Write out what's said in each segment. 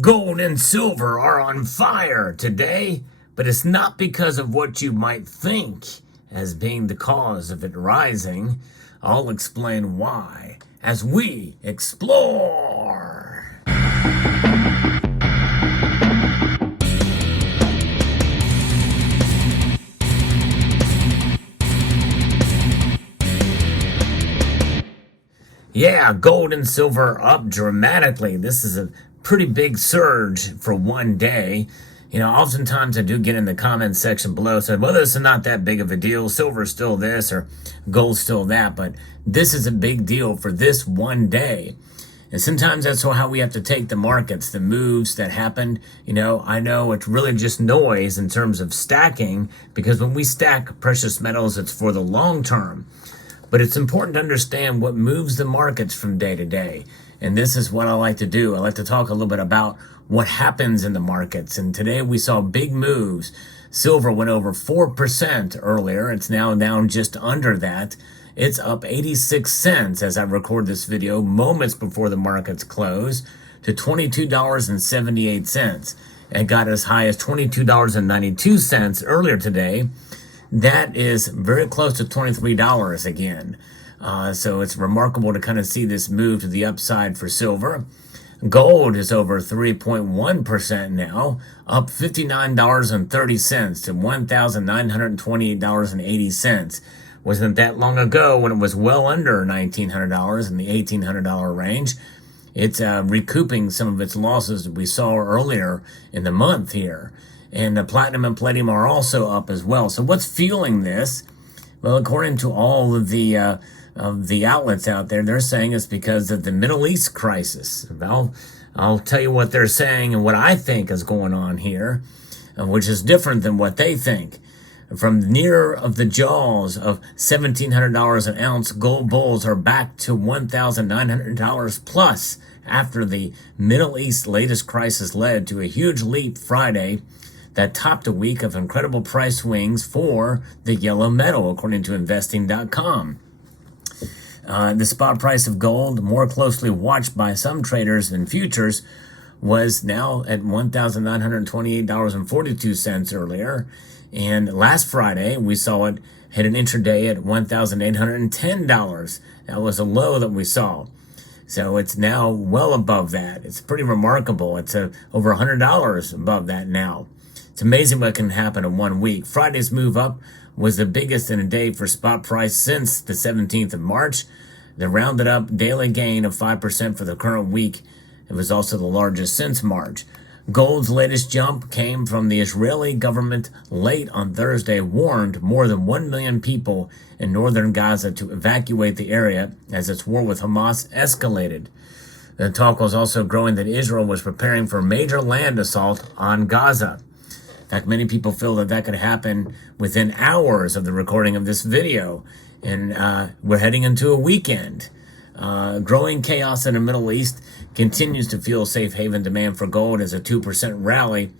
Gold and silver are on fire today, but it's not because of what you might think as being the cause of it rising. I'll explain why as we explore. Yeah, gold and silver up dramatically. This is a pretty big surge for one day. Oftentimes I do get in the comments section below said, well, this is not that big of a deal. Silver's still this or gold's still that, but this is a big deal for this one day. And sometimes that's how we have to take the markets, the moves that happened. I know it's really just noise in terms of stacking, because when we stack precious metals, it's for the long term. But it's important to understand what moves the markets from day to day. And this is what I like to do. I like to talk a little bit about what happens in the markets. And today we saw big moves. Silver went over 4% earlier. It's now down just under that. It's up 86 cents as I record this video moments before the markets close to $22.78. It got as high as $22.92 earlier today. That is very close to $23 again. So it's remarkable to kind of see this move to the upside for silver. Gold is over 3.1% now, up $59.30 to $1,928.80. Wasn't that long ago when it was well under $1,900 in the $1,800 range. It's recouping some of its losses that we saw earlier in the month here. And the platinum and palladium are also up as well. So what's fueling this? Well, according to all of the outlets out there, they're saying it's because of the Middle East crisis. I'll tell you what they're saying and what I think is going on here, which is different than what they think. From near of the jaws of $1,700 an ounce, gold bulls are back to $1,900 plus after the Middle East latest crisis led to a huge leap Friday that topped a week of incredible price swings for the yellow metal, according to investing.com. The spot price of gold, more closely watched by some traders than futures, was now at $1,928.42 earlier. And last Friday, we saw it hit an intraday at $1,810. That was a low that we saw. So it's now well above that. It's pretty remarkable. It's over $100 above that now. It's amazing what can happen in 1 week. Friday's move up was the biggest in a day for spot price since the 17th of March. The rounded up daily gain of 5% for the current week. It was also the largest since March. Gold's latest jump came from the Israeli government late on Thursday warned more than 1 million people in northern Gaza to evacuate the area as its war with Hamas escalated. The talk was also growing that Israel was preparing for a major land assault on Gaza. In fact, many people feel that could happen within hours of the recording of this video. And we're heading into a weekend. Growing chaos in the Middle East continues to fuel safe haven demand for gold as a 2% rally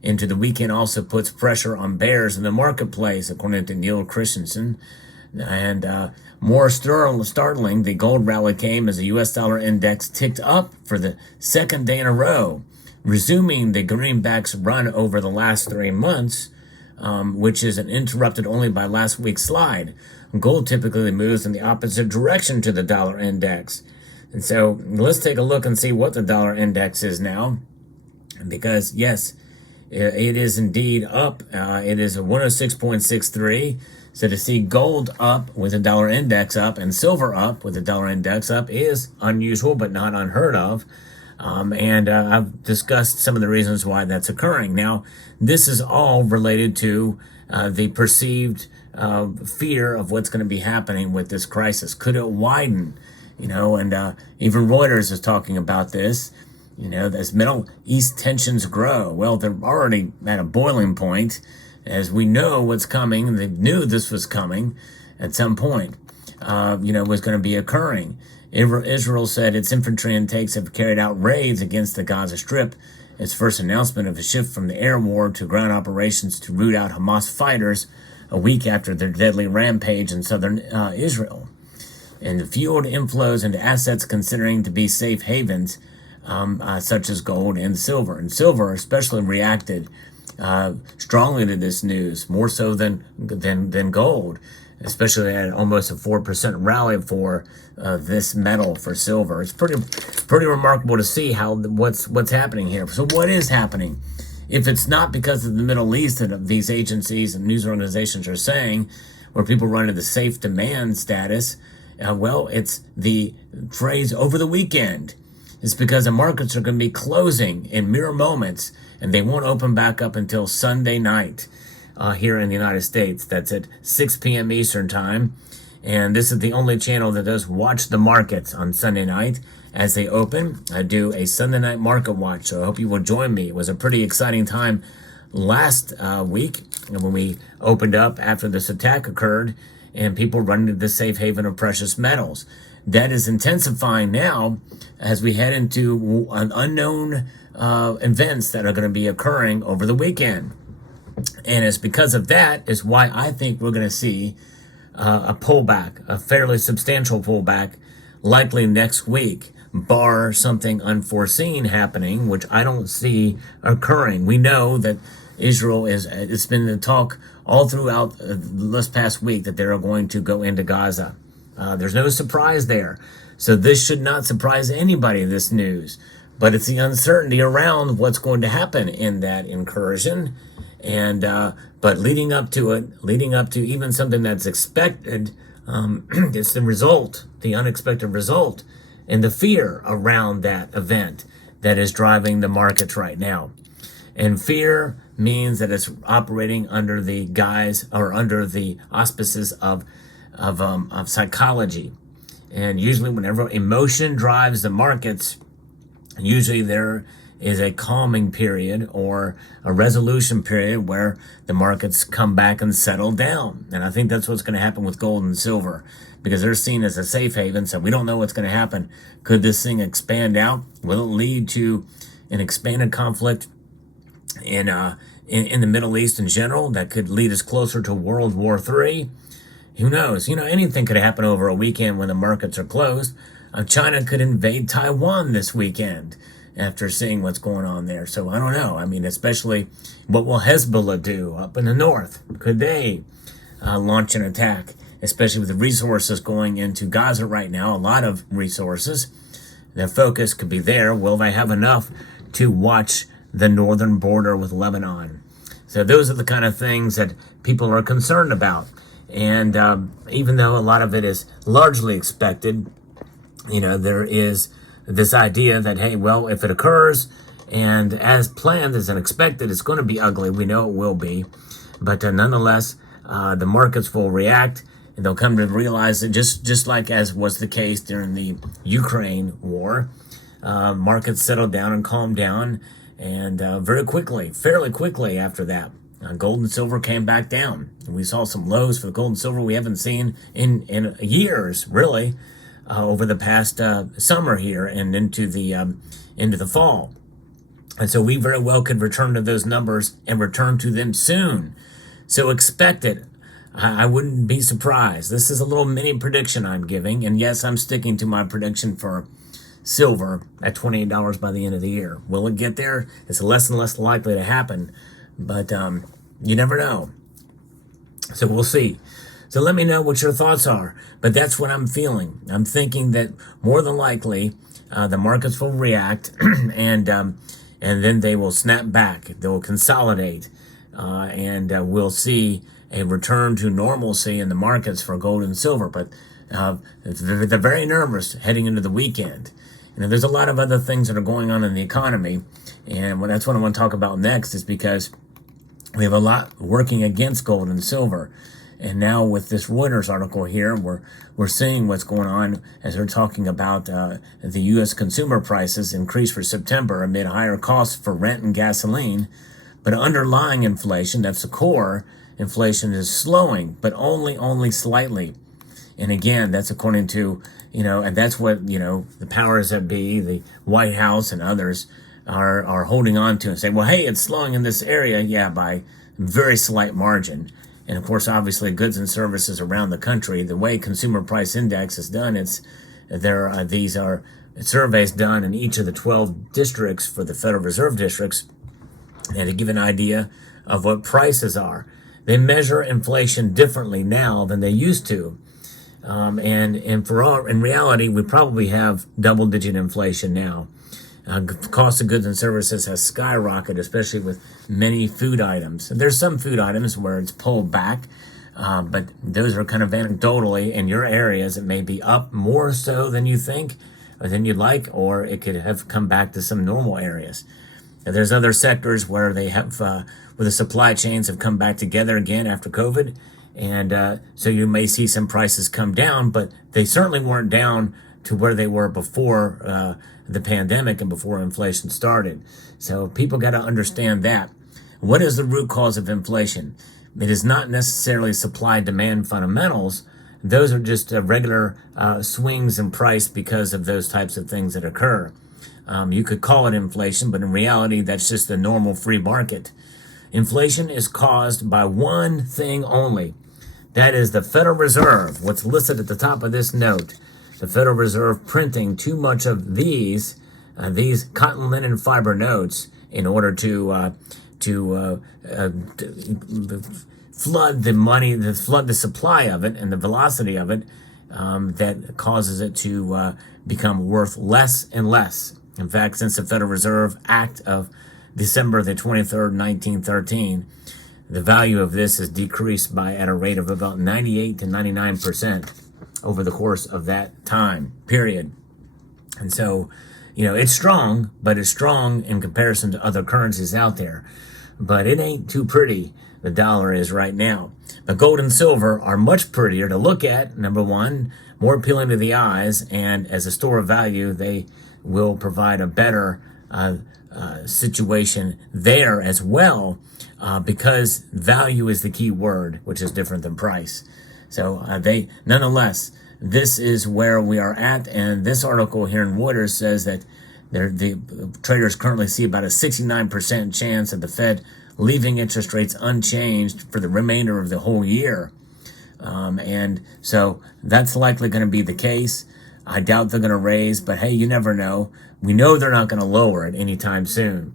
into the weekend also puts pressure on bears in the marketplace, according to Neil Christensen. And more startling, the gold rally came as the U.S. dollar index ticked up for the second day in a row, resuming the greenback's run over the last 3 months, which is interrupted only by last week's slide. Gold typically moves in the opposite direction to the dollar index. And so let's take a look and see what the dollar index is now. Because, yes, it is indeed up. It is a 106.63. So to see gold up with the dollar index up and silver up with the dollar index up is unusual but not unheard of. And I've discussed some of the reasons why that's occurring. Now, this is all related to the perceived fear of what's going to be happening with this crisis. Could it widen? And even Reuters is talking about this, as Middle East tensions grow. Well, they're already at a boiling point, as we know what's coming. They knew this was coming at some point, was going to be occurring. Israel said its infantry and tanks have carried out raids against the Gaza Strip, its first announcement of a shift from the air war to ground operations to root out Hamas fighters a week after their deadly rampage in southern Israel. And the fueled inflows into assets considering to be safe havens such as gold and silver. And silver especially reacted strongly to this news, more so than gold, especially at almost a 4% rally for this metal for silver. It's pretty remarkable to see what's happening here. So what is happening? If it's not because of the Middle East that these agencies and news organizations are saying, where people run into the safe demand status, well, it's the phrase over the weekend. It's because the markets are going to be closing in mere moments, and they won't open back up until Sunday night here in the United States. That's at 6 p.m. Eastern Time. And this is the only channel that does watch the markets on Sunday night as they open. I do a Sunday night market watch, so I hope you will join me. It was a pretty exciting time last week when we opened up after this attack occurred and people running to the safe haven of precious metals. That is intensifying now as we head into unknown events that are going to be occurring over the weekend. And it's because of that is why I think we're going to see a pullback, a fairly substantial pullback, likely next week, bar something unforeseen happening, which I don't see occurring. We know that Israel it's been the talk all throughout this past week that they're going to go into Gaza. There's no surprise there. So this should not surprise anybody, this news. But it's the uncertainty around what's going to happen in that incursion. And but leading up to even something that's expected, it's the result, the unexpected result, and the fear around that event that is driving the markets right now. And fear means that it's operating under the guise or under the auspices of psychology. And usually whenever emotion drives the markets, usually there is a calming period or a resolution period where the markets come back and settle down. And I think that's what's going to happen with gold and silver, because they're seen as a safe haven. So we don't know what's going to happen. Could this thing expand out? Will it lead to an expanded conflict in the Middle East in general that could lead us closer to World War III? Who knows? Anything could happen over a weekend when the markets are closed. China could invade Taiwan this weekend after seeing what's going on there. So I don't know. I mean, especially what will Hezbollah do up in the north? Could they launch an attack, especially with the resources going into Gaza right now, a lot of resources? Their focus could be there. Will they have enough to watch the northern border with Lebanon? So those are the kind of things that people are concerned about. And even though a lot of it is largely expected, there is this idea that, hey, well, if it occurs and as planned, as expected, it's going to be ugly. We know it will be. But nonetheless, the markets will react, and they'll come to realize that just like as was the case during the Ukraine war, markets settled down and calmed down. And fairly quickly after that, gold and silver came back down. And we saw some lows for the gold and silver we haven't seen in years, really, over the past summer here and into the fall. And so we very well could return to those numbers and return to them soon. So expect it. I wouldn't be surprised. This is a little mini prediction I'm giving. And yes, I'm sticking to my prediction for silver at $28 by the end of the year. Will it get there? It's less and less likely to happen. But you never know. So we'll see. So let me know what your thoughts are. But that's what I'm feeling. I'm thinking that more than likely the markets will react and then they will snap back. They will consolidate. And we'll see a return to normalcy in the markets for gold and silver. But they're very nervous heading into the weekend. There's a lot of other things that are going on in the economy. And that's what I want to talk about next, is because we have a lot working against gold and silver. And now with this Reuters article here, we're seeing what's going on as they're talking about the U.S. consumer prices increase for September amid higher costs for rent and gasoline. But underlying inflation, that's the core inflation, is slowing, but only slightly. And again, that's according to, and that's what, the powers that be, the White House and others are holding on to and say, well, hey, it's slowing in this area. Yeah, by very slight margin. And of course, obviously, goods and services around the country, the way consumer price index is done, these are surveys done in each of the 12 districts for the Federal Reserve districts, and to give an idea of what prices are. They measure inflation differently now than they used to. And in reality, we probably have double-digit inflation now. Cost of goods and services has skyrocketed, especially with many food items. There's some food items where it's pulled back, but those are kind of anecdotally in your areas. It may be up more so than you think or than you'd like, or it could have come back to some normal areas. And there's other sectors where they have, where the supply chains have come back together again after COVID. And so you may see some prices come down, but they certainly weren't down to where they were before the pandemic and before inflation started. So people got to understand that. What is the root cause of inflation? It is not necessarily supply-demand fundamentals. Those are just regular swings in price because of those types of things that occur. You could call it inflation, but in reality, that's just the normal free market. Inflation is caused by one thing only. That is the Federal Reserve, what's listed at the top of this note. The Federal Reserve printing too much of these cotton linen fiber notes in order to flood the money, flood the supply of it and the velocity of it, that causes it to become worth less and less. In fact, since the Federal Reserve Act of December the 23rd, 1913, the value of this has decreased by at a rate of about 98 to 99% over the course of that time period. And so, it's strong, but it's strong in comparison to other currencies out there. But it ain't too pretty, the dollar is right now. But gold and silver are much prettier to look at, number one, more appealing to the eyes, and as a store of value, they will provide a better situation there as well, because value is the key word, which is different than price. So nonetheless, this is where we are at, and this article here in Reuters says that the traders currently see about a 69% chance of the Fed leaving interest rates unchanged for the remainder of the whole year. And so that's likely going to be the case. I doubt they're going to raise, but hey, you never know. We know they're not going to lower it anytime soon.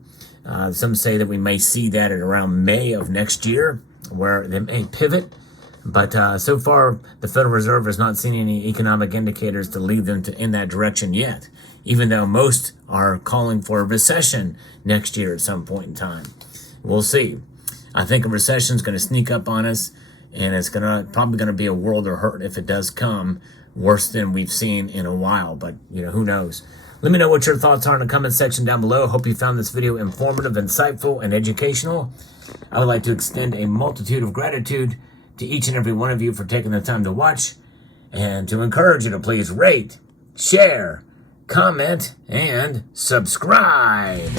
Some say that we may see that at around May of next year, where they may pivot. But so far, the Federal Reserve has not seen any economic indicators to lead them in that direction yet, even though most are calling for a recession next year at some point in time. We'll see. I think a recession is going to sneak up on us, and it's probably going to be a world of hurt if it does come, worse than we've seen in a while. But, who knows? Let me know what your thoughts are in the comment section down below. Hope you found this video informative, insightful, and educational. I would like to extend a multitude of gratitude to each and every one of you for taking the time to watch, and to encourage you to please rate, share, comment, and subscribe.